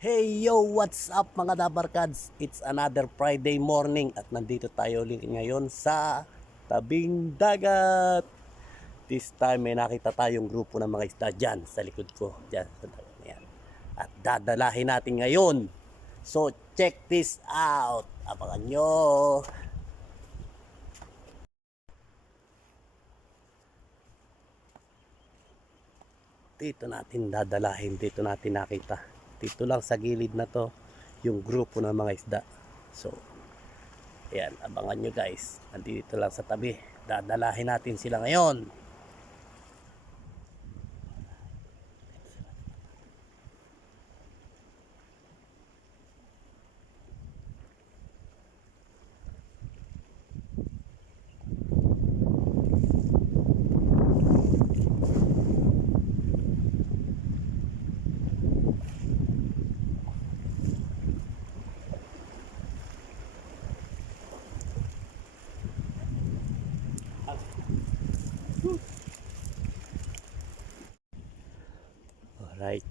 Hey yo, what's up mga Dabarkads? It's another Friday morning at nandito tayo ulit ngayon sa tabing dagat. This time may nakita tayong grupo ng mga isda dyan sa likod ko. Dyan sa dagat yan. At dadalahin natin ngayon. So check this out. Abangan nyo. dito natin dadalahin, dito natin nakita. Dito lang sa gilid na to, yung grupo ng mga isda. So, ayan, abangan nyo guys. Nandito lang sa tabi. Dadalahin natin sila ngayon. Right.